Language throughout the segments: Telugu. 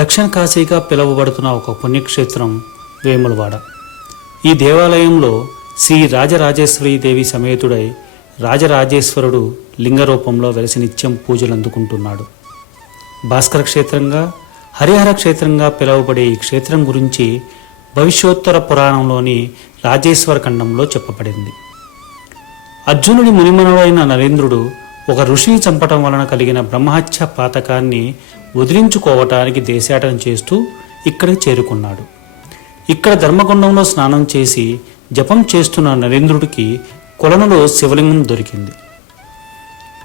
దక్షిణ కాశీగా పిలువబడుతున్న ఒక పుణ్యక్షేత్రం వేములవాడ. ఈ దేవాలయంలో శ్రీ రాజరాజేశ్వరీ దేవి సమేతుడై రాజరాజేశ్వరుడు లింగ రూపంలో వెలసి నిత్యం పూజలు అందుకుంటున్నాడు. భాస్కర క్షేత్రంగా, హరిహర క్షేత్రంగా పిలువబడే ఈ క్షేత్రం గురించి భవిష్యోత్తర పురాణంలోని రాజేశ్వర ఖండంలో చెప్పబడింది. అర్జునుడి మునిమనుడైన నరేంద్రుడు ఒక ఋషిని చంపటం వలన కలిగిన బ్రహ్మహత్య పాతకాన్ని వదిలించుకోవటానికి దేశాటన చేస్తూ ఇక్కడికి చేరుకున్నాడు. ఇక్కడ ధర్మగుండంలో స్నానం చేసి జపం చేస్తున్న నరేంద్రుడికి కొలనులో శివలింగం దొరికింది.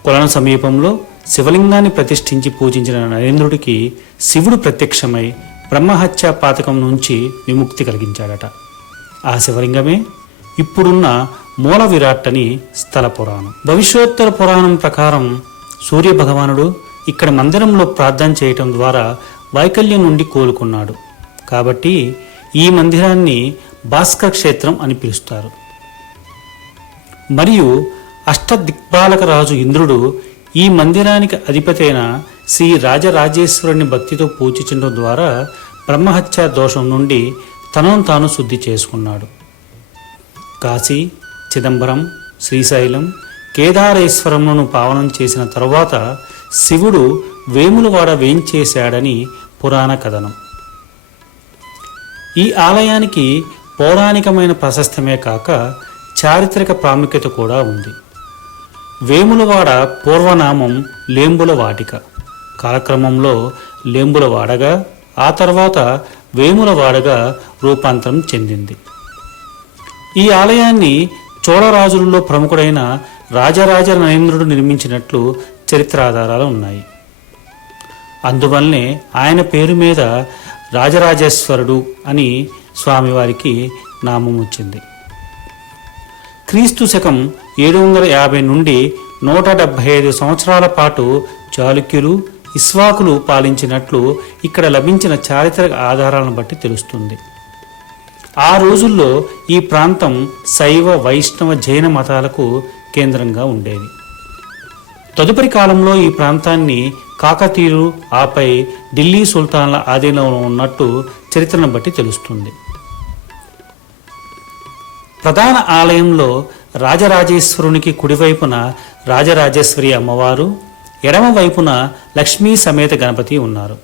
కొలను సమీపంలో శివలింగాన్ని ప్రతిష్ఠించి పూజించిన నరేంద్రుడికి శివుడు ప్రత్యక్షమై బ్రహ్మహత్య పాతకం నుంచి విముక్తి కలిగించాడట. ఆ శివలింగమే ఇప్పుడున్న మూల విరాట్ అని స్థల పురాణం. భవిష్యోత్తర పురాణం ప్రకారం సూర్య భగవానుడు ఇక్కడ మందిరంలో ప్రార్థన చేయటం ద్వారా వైకల్యం నుండి కోలుకున్నాడు. కాబట్టి ఈ మందిరాన్ని భాస్కర క్షేత్రం అని పిలుస్తారు. మరియు అష్టదిక్పాలక రాజు ఇంద్రుడు ఈ మందిరానికి అధిపతైన శ్రీ రాజరాజేశ్వరుని భక్తితో పూజించడం ద్వారా బ్రహ్మహత్య దోషం నుండి తనను తాను శుద్ధి చేసుకున్నాడు. కాశీ, చిదంబరం, శ్రీశైలం, కేదారేశ్వరంను పావనం చేసిన తరువాత శివుడు వేములవాడ వేంచేశాడని పురాణ కథనం. ఈ ఆలయానికి పౌరాణికమైన ప్రశస్తమే కాక చారిత్రక ప్రాముఖ్యత కూడా ఉంది. వేములవాడ పూర్వనామం లేంబుల వాటిక, కాలక్రమంలో లేంబులవాడగా ఆ తర్వాత వేములవాడగా రూపాంతరం చెందింది. ఈ ఆలయాన్ని చోళరాజులలో ప్రముఖుడైన రాజరాజ నరేంద్రుడు నిర్మించినట్లు చరిత్రాధారాలు ఉన్నాయి. అందువల్లనే ఆయన పేరు మీద రాజరాజేశ్వరుడు అని స్వామివారికి నామం వచ్చింది. క్రీస్తు శకం 750 నుండి 175 సంవత్సరాల పాటు చాళుక్యులు, ఇస్వాకులు పాలించినట్లు ఇక్కడ లభించిన చారిత్రక ఆధారాలను బట్టి తెలుస్తుంది. ఆ రోజుల్లో ఈ ప్రాంతం శైవ, వైష్ణవ, జైన మతాలకు కేంద్రంగా ఉండేది. తదుపరి కాలంలో ఈ ప్రాంతాన్ని కాకతీయులు, ఆపై ఢిల్లీ సుల్తాన్ల ఆధీనంలో ఉన్నట్టు చరిత్రను బట్టి తెలుస్తుంది. ప్రధాన ఆలయంలో రాజరాజేశ్వరునికి కుడివైపున రాజరాజేశ్వరి అమ్మవారు, ఎడమ వైపున లక్ష్మీ సమేత గణపతి ఉన్నారు.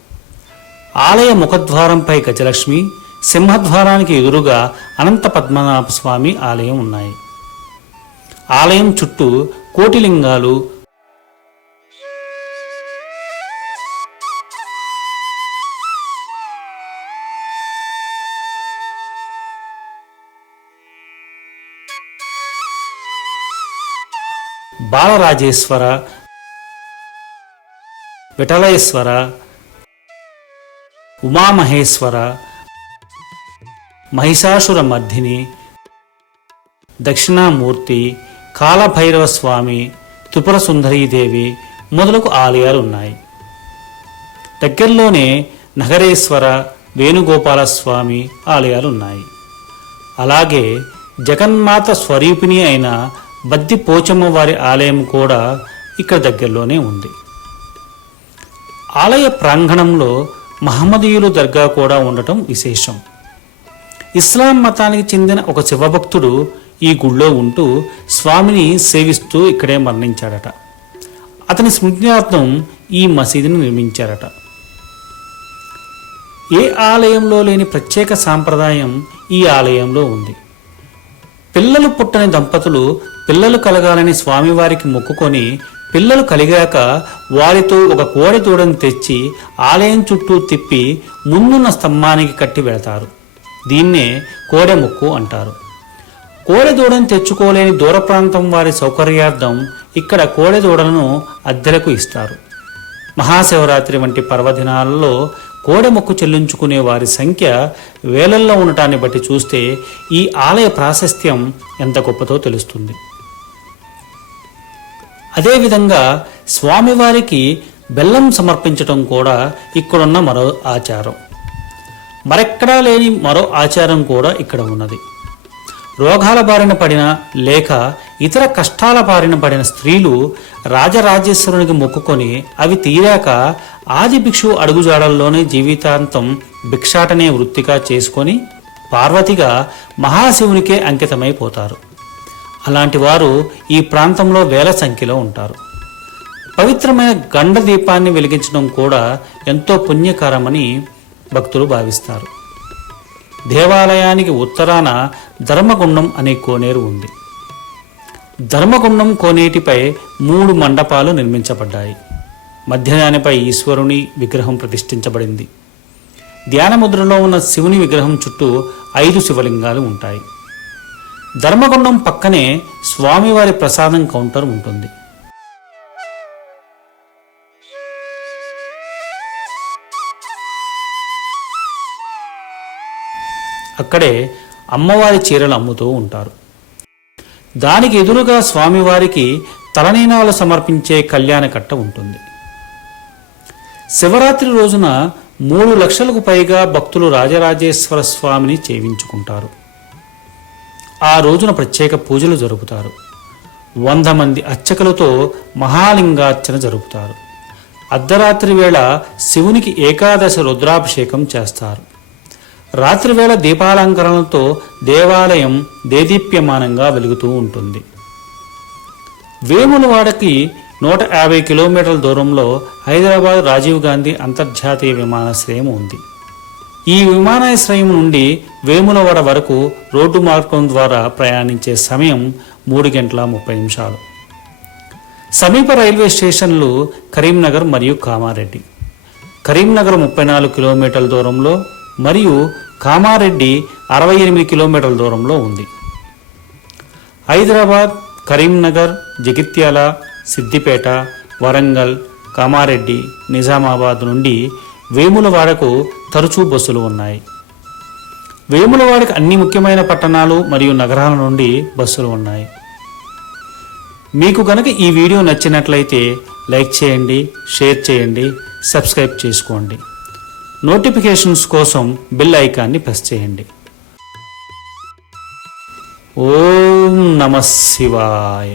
ఆలయ ముఖద్వారంపై గజలక్ష్మి, సింహద్వారానికి ఎదురుగా అనంత పద్మనాభ స్వామి ఆలయం ఉన్నాయి. ఆలయం చుట్టూ కోటిలింగాలు, బాలరాజేశ్వర, విఠలేశ్వర, ఉమామహేశ్వర, మహిషాసుర మర్దిని, దక్షిణామూర్తి, కాలభైరవ స్వామి, త్రిపుర సుందరీదేవి మొదలగు ఆలయాలు ఉన్నాయి. దగ్గరలోనే నగరేశ్వర, వేణుగోపాల స్వామి ఆలయాలు ఉన్నాయి. అలాగే జగన్మాత స్వరూపిణి అయిన బద్ది పోచమ్మ వారి ఆలయం కూడా ఇక్కడ దగ్గరలోనే ఉంది. ఆలయ ప్రాంగణంలో మహమ్మదీయులు దర్గా కూడా ఉండటం విశేషం. ఇస్లాం మతానికి చెందిన ఒక శివభక్తుడు ఈ గుళ్ళో ఉంటూ స్వామిని సేవిస్తూ ఇక్కడే మరణించాడట. అతని స్మృత్యార్థం ఈ మసీదుని నిర్మించారట. ఏ ఆలయంలో లేని ప్రత్యేక సాంప్రదాయం ఈ ఆలయంలో ఉంది. పిల్లలు పుట్టని దంపతులు పిల్లలు కలగాలని స్వామివారికి మొక్కుకొని పిల్లలు కలిగాక వారితో ఒక కోడె దూడని తెచ్చి ఆలయం చుట్టూ తిప్పి ముందున్న స్తంభానికి కట్టి వెళతారు. దీన్నే కోడె మొక్కు అంటారు. కోడె దూడను తెచ్చుకోలేని దూర ప్రాంతం వారి సౌకర్యార్థం ఇక్కడ కోడె దూడలను అద్దెలకు ఇస్తారు. మహాశివరాత్రి వంటి పర్వదినాలలో కోడె మొక్కు చెల్లించుకునే వారి సంఖ్య వేలల్లో ఉండటాన్ని బట్టి చూస్తే ఈ ఆలయ ప్రాశస్త్యం ఎంత గొప్పతో తెలుస్తుంది. అదేవిధంగా స్వామివారికి బెల్లం సమర్పించటం కూడా ఇక్కడున్న మరో ఆచారం. మరెక్కడా లేని మరో ఆచారం కూడా ఇక్కడ ఉన్నది. రోగాల బారిన పడిన లేక ఇతర కష్టాల బారిన పడిన స్త్రీలు రాజరాజేశ్వరునికి మొక్కుకొని అవి తీరాక ఆది భిక్షు అడుగుజాడల్లోనే జీవితాంతం భిక్షాటనే వృత్తిగా చేసుకొని పార్వతిగా మహాశివునికే అంకితమైపోతారు. అలాంటి వారు ఈ ప్రాంతంలో వేల సంఖ్యలో ఉంటారు. పవిత్రమైన గండ దీపాన్ని వెలిగించడం కూడా ఎంతో పుణ్యకరమని భక్తులు భావిస్తారు. దేవాలయానికి ఉత్తరాన ధర్మగుండం అనే కోనేరు ఉంది. ధర్మగుండం కోనేటిపై 3 మండపాలు నిర్మించబడ్డాయి. మధ్యదానిపై ఈశ్వరుని విగ్రహం ప్రతిష్ఠించబడింది. ధ్యానముద్రలో ఉన్న శివుని విగ్రహం చుట్టూ 5 శివలింగాలు ఉంటాయి. ధర్మగుండం పక్కనే స్వామివారి ప్రసాదం కౌంటర్ ఉంటుంది. అక్కడే అమ్మవారి చీరలు అమ్ముతూ ఉంటారు. దానికి ఎదురుగా స్వామివారికి తలనీనాలు సమర్పించే కళ్యాణకట్ట ఉంటుంది. శివరాత్రి రోజున 3 లక్షలకు పైగా భక్తులు రాజరాజేశ్వర స్వామిని చేయించుకుంటారు. ఆ రోజున ప్రత్యేక పూజలు జరుపుతారు. 100 మంది అర్చకులతో మహాలింగార్చన జరుపుతారు. అర్ధరాత్రి వేళ శివునికి ఏకాదశి రుద్రాభిషేకం చేస్తారు. రాత్రివేళ దీపాలంకరణలతో దేవాలయం దేదీప్యమానంగా వెలుగుతూ ఉంటుంది. వేములవాడకి 150 కిలోమీటర్ల దూరంలో హైదరాబాద్ రాజీవ్ గాంధీ అంతర్జాతీయ విమానాశ్రయం ఉంది. ఈ విమానాశ్రయం నుండి వేములవాడ వరకు రోడ్డు మార్గం ద్వారా ప్రయాణించే సమయం 3 గంటల 30 నిమిషాలు. సమీప రైల్వే స్టేషన్లు కరీంనగర్ మరియు కామారెడ్డి. కరీంనగర్ 34 కిలోమీటర్ల దూరంలో మరియు కామారెడ్డి 68 కిలోమీటర్ల దూరంలో ఉంది. హైదరాబాద్, కరీంనగర్, జగిత్యాల, సిద్దిపేట, వరంగల్, కామారెడ్డి, నిజామాబాద్ నుండి వేములవాడకు తరచూ బస్సులు ఉన్నాయి. వేములవాడకు అన్ని ముఖ్యమైన పట్టణాలు మరియు నగరాల నుండి బస్సులు ఉన్నాయి. మీకు గనక ఈ వీడియో నచ్చినట్లయితే లైక్ చేయండి, షేర్ చేయండి, సబ్స్క్రైబ్ చేసుకోండి. నోటిఫికేషన్స్ కోసం బెల్ ఐకాన్ని ప్రెస్ చేయండి. ఓం నమః శివాయ.